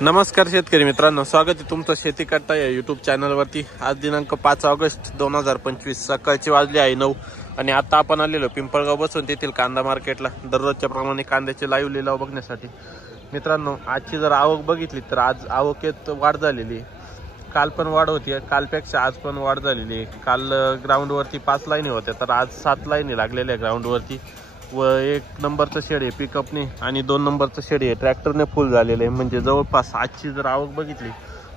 नमस्कार शेतकरी मित्रांनो, स्वागत आहे तुमचं शेती करता या यूट्यूब चॅनलवरती। आज दिनांक 5 ऑगस्ट 2025 सकाळची वाजली आहे 9 आणि आता आपण आलेलो पिंपळगाव बसून तेथील कांदा मार्केटला दररोजच्या प्रमाणे कांद्याचे लाईव्ह लिलाव बघण्यासाठी। मित्रांनो, आजची जर आवक बघितली तर आज आवकेत वाढ झालेली आहे। काल पण वाढ होती, कालपेक्षा आज पण वाढ झालेली आहे। काल ग्राउंडवरती 5 लाईनी होत्या तर आज 7 लाईनी लागलेल्या ग्राउंडवरती व 1 नंबरचं शेड आहे पिकअपने आणि 2 नंबरचं शेड आहे ट्रॅक्टरने फुल झालेलं आहे। म्हणजे जवळपास आजची जर आवक बघितली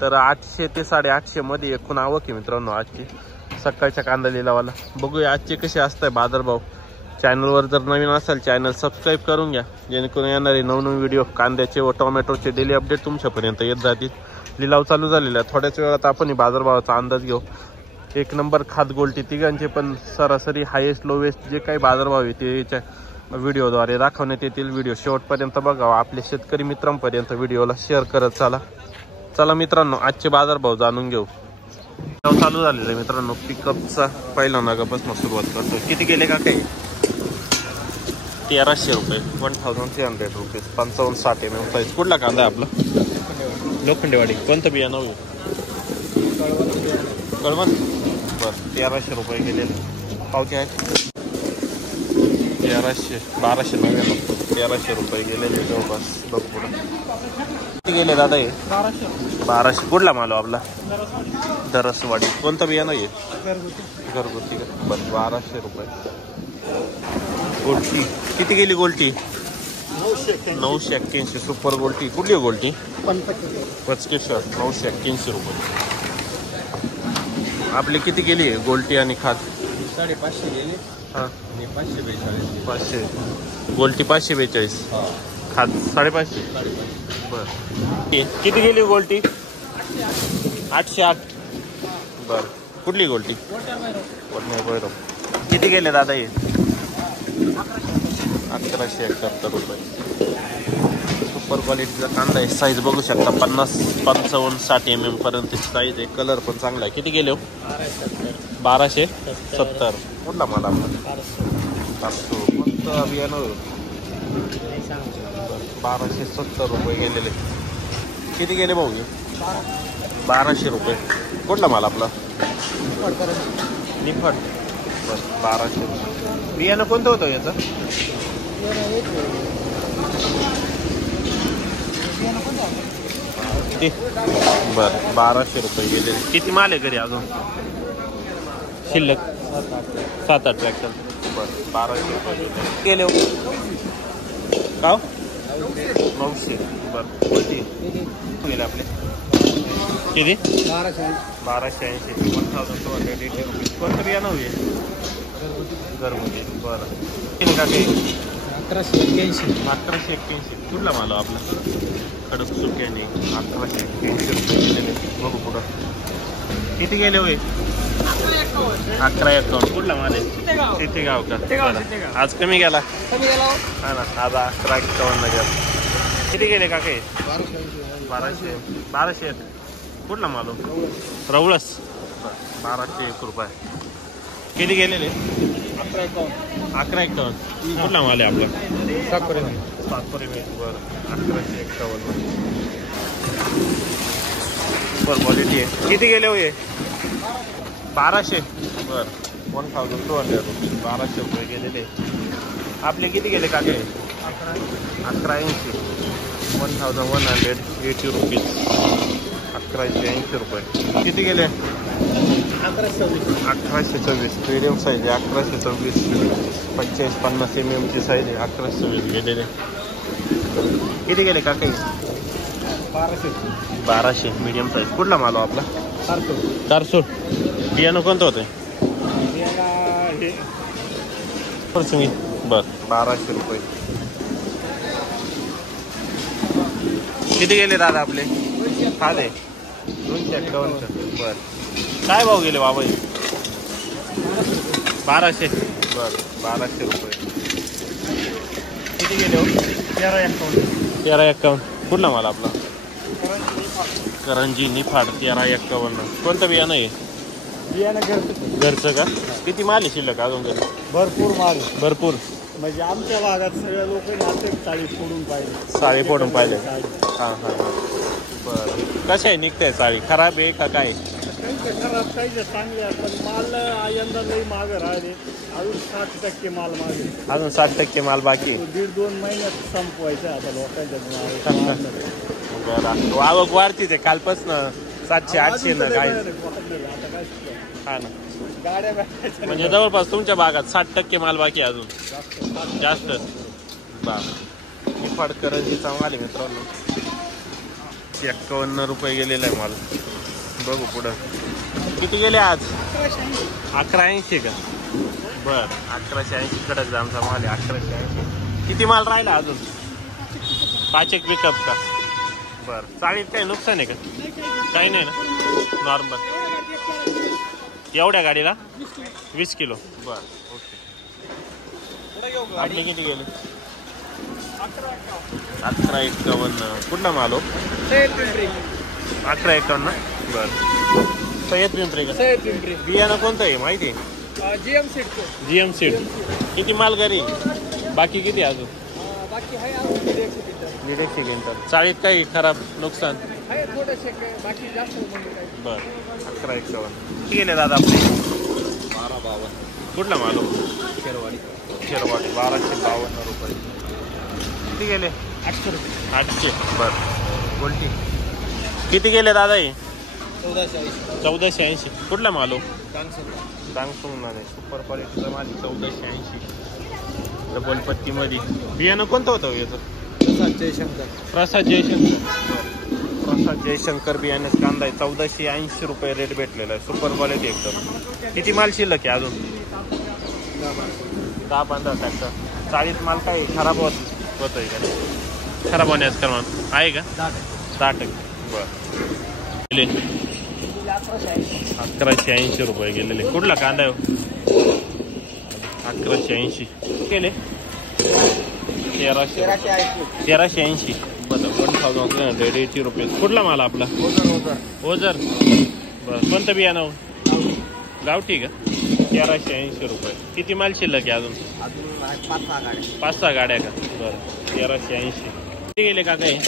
तर 800 ते 850 मध्ये एकूण आवक आहे मित्रांनो आजची सकाळच्या कांदा लिलावाला। बघूया आजचे कसे असतात बाजारभाव। चॅनलवर जर नवीन असाल चॅनल सबस्क्राईब करून घ्या, जेणेकरून येणारे नवनवीन व्हिडिओ कांद्याचे व टोमॅटोचे डेली अपडेट तुमच्यापर्यंत येत जातील। लिलाव चालू झालेला आहे, थोड्याच वेळात आपण बाजारभावाचा अंदाज घेऊ। 1 नंबर खात गोल्टी तिघांचे पण सरासरी हायेस्ट लोवेस्ट जे काही बाजारभाव आहे ते याच्या व्हिडिओद्वारे दाखवण्यात येतील। व्हिडिओ शेवटपर्यंत बघावा, आपले शेतकरी मित्रांपर्यंत व्हिडिओला शेअर करत चला मित्रांनो आजचे बाजारभाव जाणून घेऊ। चालू झालेलं आहे मित्रांनो, पिकअपचा पहिला नागापासून सुरुवात करतो। किती गेले का काही? 1300 रुपये, 1300 रुपये, 55-60 mm साईज। कुठला कांदा आहे आपला? लोखंडेवाडी। कोणतं बियाणं होईल? कळवण। बरं, 1300 रुपये गेलेले। पावती आहे 1300, 1299, 1300 रुपये गेलेले जवळपास। बघ पुढं किती गेले दादा? हे 1200। कुठला मालो आपला? दरसवाडी। कोणतं बियाणं आहे? घरगुती का? बरं, 1200 रुपये। गोल्टी किती गेली? गोल्टी 981 सुपर गोल्टी। कुठली गोल्टी? पचकेश्वर। 981 रुपये। आपली किती गेली गोल्टी आणि खात? 550 गेले। हां, 542। 500 गोल्टी, 542 खात 550। बरं, किती गेली गोल्टी? 808। बरं, कुठली गोल्टी? भैरव। किती गेले दादा हे? 1171 रुपये। सुपर क्वालिटीचा कांदा आहे। साईज बघू शकता 50, 55, 60 mm पर्यंत साईज आहे। कलर पण चांगला आहे। किती गेले हो? 1270। कुठला मला आपला? 400। कोणतं बियाणं? 1270 रुपये गेलेले। किती गेले भाऊ? 1200 रुपये। कुठला माल आपला? निफाड। बस, 1200 रुपये। बियाणं कोणतं होतं याचं? बरं, 1200 रुपये गेलेले। किती माल आहे घरी अजून शिल्लक? 7-8 ट्रॅक्टर। बरं, 1200 रुपये गेले का? 900। बरं, कोणती गेले आपले? किती? 1280, 1280 रुपये। कोणतं बियाणं होईल? घरगुती। बरं, किती का काही? 1181। कुठला माल आपला? कडक सुक्याने 1181 रुपये गेलेले। बघू पुढं किती गेले होय? 1151। कुठला माल आहे? तिथे गाव का? आज कमी गेला हा ना, आज 1151 गेला। किती गेले का काही? 1200। कुठला माल? रवळस। 1201 रुपये। किती गेलेले? 1151। कुठला माल आहे आपला? सातपुरे। बरं, 1151 सुपर क्वालिटी आहे। किती गेले होय? 1200। बरं, 1200 रुपये, 1200 रुपये गेलेले। आपले किती गेले का काही? 1180, 1180 रुपीज, 1180 रुपये। किती गेले? 1126। मीडियम साईज आहे 1126। 45-50 mm ची साईज आहे। 1126 गेलेले। किती गेले का काही? 1200 मीडियम साईज। कुठला माल आपला? 400। बियाणं कोणतं होतं? बरं, 1200 रुपये। किती गेले दादा आपले? खाद आहे 251। बरं, काय भाव गेले बाबा? 1200। बरं, 1200 रुपये। किती गेले हो? 1351। कुठला माल आपला? करंजी निफाड 1351। कोणतं बियाणं आहे? घरचं का? किती माल आहे शिल्लक अजून घरी? भरपूर माल। भरपूर म्हणजे आमच्या भागात सगळे लोक साडी फोडून पाहिले। साडी फोडून पाहिले। हां हां हां। बरं कशा आहे निघते चाळी खराब आहे का काय? खराब काही चांगले आहे, पण माल यंदा लई माग राहिले. अजून 60% माल मागे. अजून 60% माल बाकी आहे. 1.5-2 महिन्यात संपवायचं आता लोकांच्या माल. बरं आवक वाढतीच आहे कालपासनं 700-800 ना काय. आता काय हा ना गाड्या म्हणजे जवळपास तुमच्या भागात 60% माल बाकी आहे अजून जास्त. निफाड करंजीचा माल आहे मित्रांनो. 51 रुपये गेलेला आहे माल. बघू पुढं किती गेले आज? 1180 का? बर 1180 कडक दामचा माल आहे. 1180. किती माल राहिला अजून? 5 एक पिकअप का? बर चाळीत काही नुकसान आहे का? काही नाही ना नॉर्मल. एवढ्या गाडीला 20 किलो. बर ओके. आपले किती गेले? 1151. कुठला माल हो? 1151. बर सय्यद पिंपरी का? बियाणं कोणतं आहे माहिती? GM seed. किती माल घरी? बाकी किती अजून? बाकी आहे अजून 150 क्विंटल. चाळीत काही खराब नुकसान? बाकी जास्त. बर 1151. किती गेले दादा आपले? 1252. कुठला माल हो? खेरवाडी 1252 रुपये. किती गेले? 800 रुपये. 800. बर गोल्टी किती गेले दादा हे? 1480. कुठला माल हो? डांगसुंग मध्ये सुपर क्वालिटीचा माल 1480. डबल पत्ती मध्ये. बियाणं कोणतं होतं याचं? प्रसाद जयशंकर बियाणेच कांदा आहे. 1480 रुपये रेट भेटलेला आहे. सुपर क्वालिटी एकदम. किती माल शिल्लक आहे अजून? 10-15 टक्का. 40 माल काही खराब होतोय का? खराब होण्यास कारण आहे का? 10%. बरं 1180 रुपये गेलेले. कुठला कांदा आहे? 1180 केले. 1380. बरं 1380 रुपये. कुठला माल आपला? ओझर. बरं कोणतं बियाणं? गावठी का? 1380 रुपये. किती माल शिल्लक आहे अजून? 5-6 गाड्या का? बरं 1380. किती गेले का काय?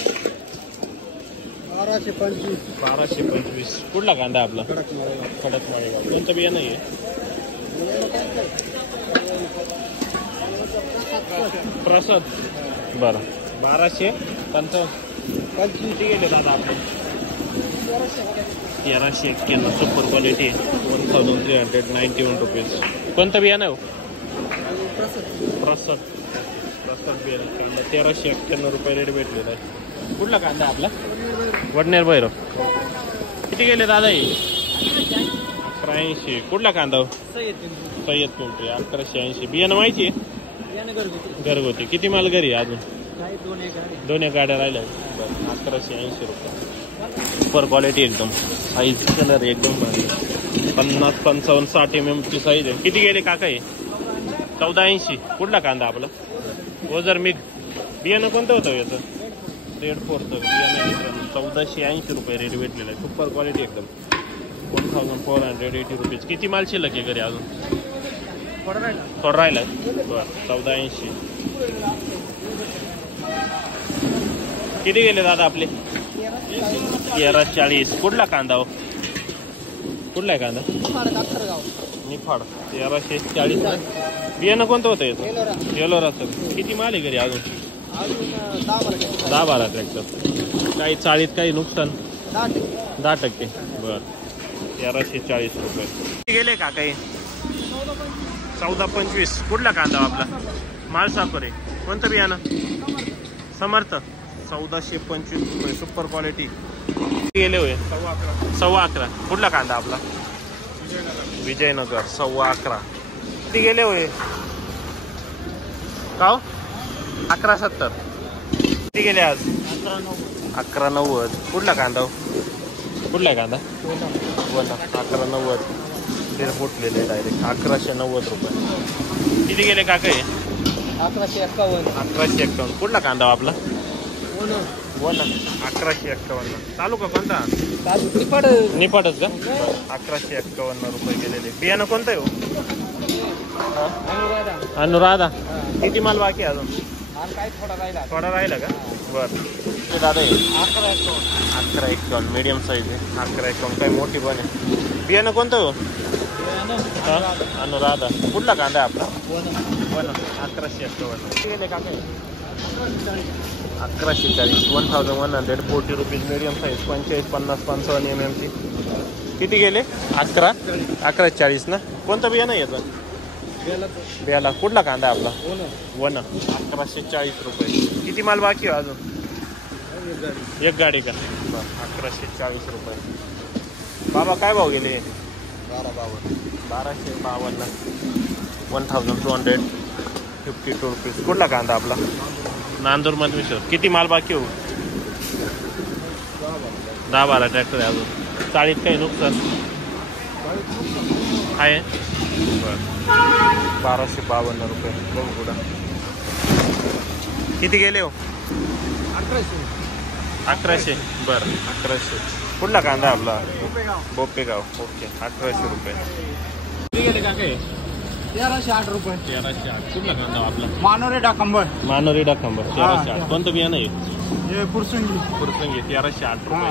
1225. कुठला कांदा आपला? खडक माळेगाव. कोणतं बियाणं आहे? प्रसाद. बरं 1255. किती गेले दादा आपले? 1391. Super quality 1391 rupees. कोणतं बियाणं आहे? प्रसाद बियाणं कांदा 1391 रुपये रेट भेटलेला आहे. कुठला कांदा आपला? वडनेर भैरव. किती गेले दादा हे? 1180. कुठला कांदा? सय्यद पिंपरी 1180. बियाणं माहिती आहे? घरगुती. किती माल घरी अजून? 2 एक गाड्या राहिल्या. 1180 रुपये. सुपर क्वालिटी एकदम. साईज कलर एकदम 50, 55, 60 mm ची साईज आहे. किती गेले काका हे? 1480. कुठला कांदा आपला? ओझर मिग. बियाणं कोणतं होतं याचं? रेड 4चं बियाणं मित्रांनो. 1480 रुपये रेट भेटलेला आहे. सुपर क्वालिटी एकदम. 1480 रुपीज. किती माल शिल्लक आहे घरी अजून? थोडा राहिला. बरं 1480. किती गेले दादा आपले? 1340. कुठला कांदा हो? कुठला आहे कांदा? निफाड 1340. बियाणं कोणतं होतं याचं? येलोराचं. किती माल आहे घरी अजून? 10-12 ट्रॅक्टर. काही चाळीत काही नुकसान? 10%. बरं 1340 रुपये. किती गेले का काही? 1425. कुठला कांदा आपला? माळसाखर आहे. कोणतं बियाणं? समर्थ 1425 रुपये. Super quality. गेले होय 11.25. कुठला कांदा आपला? विजयनगर 11.25. किती गेले होय का? 1170. किती गेले आज? 1190. कुठला कांदा? कुठला कांदा? 1190. ते फुटलेले डायरेक्ट 1190 रुपये. किती गेले काका हे? 1151. कुठला कांदा आपला? 1151. तालुका कोणता? निफाडच का? 1151 रुपये गेलेले. बियाणं कोणतं आहे? अनुराधा. किती माल बाकी अजून? थोडा राहिला का? बरं दादा 1151 1151 मीडियम साईज आहे. 1151 काय मोठी पण आहे. बियाणं कोणतं हो? अनुराधा. कुठला कांदा आहे आपला? 1151. किती गेले काका? 1140 1140 रुपीज मीडियम साईज. 45 50 55 mm ची. किती गेले? 1140 ना. कोणतं बियाणं आहे याचं? बेला. कुठला कांदा आहे आपला? 1140 रुपये. किती माल बाकी आहे अजून? एक गाडी का? 1140 रुपये. बाबा काय भाव गेले? 1252. 1252 रुपीज. कुठला कांदा आपला? नांदूर मधमेश्वर. किती माल बाकी हो? 10-12 ट्रॅक्टर आहे अजून. चाळीत काही नुकसान आहे? बरं. 1252 रुपये. बघू पुढं किती गेले हो? 1100. बरं 1100. कुठला कांदा आपला? बोपेगाव. ओके. 1100 रुपये. किती गेले का काय? 1308 रुपये. 1308. कुठला कांदा आपला? मानोरे डाकंबर. 1308. कोणतं बियाणं आहे? हे पुरसुंगी. 1308 रुपये.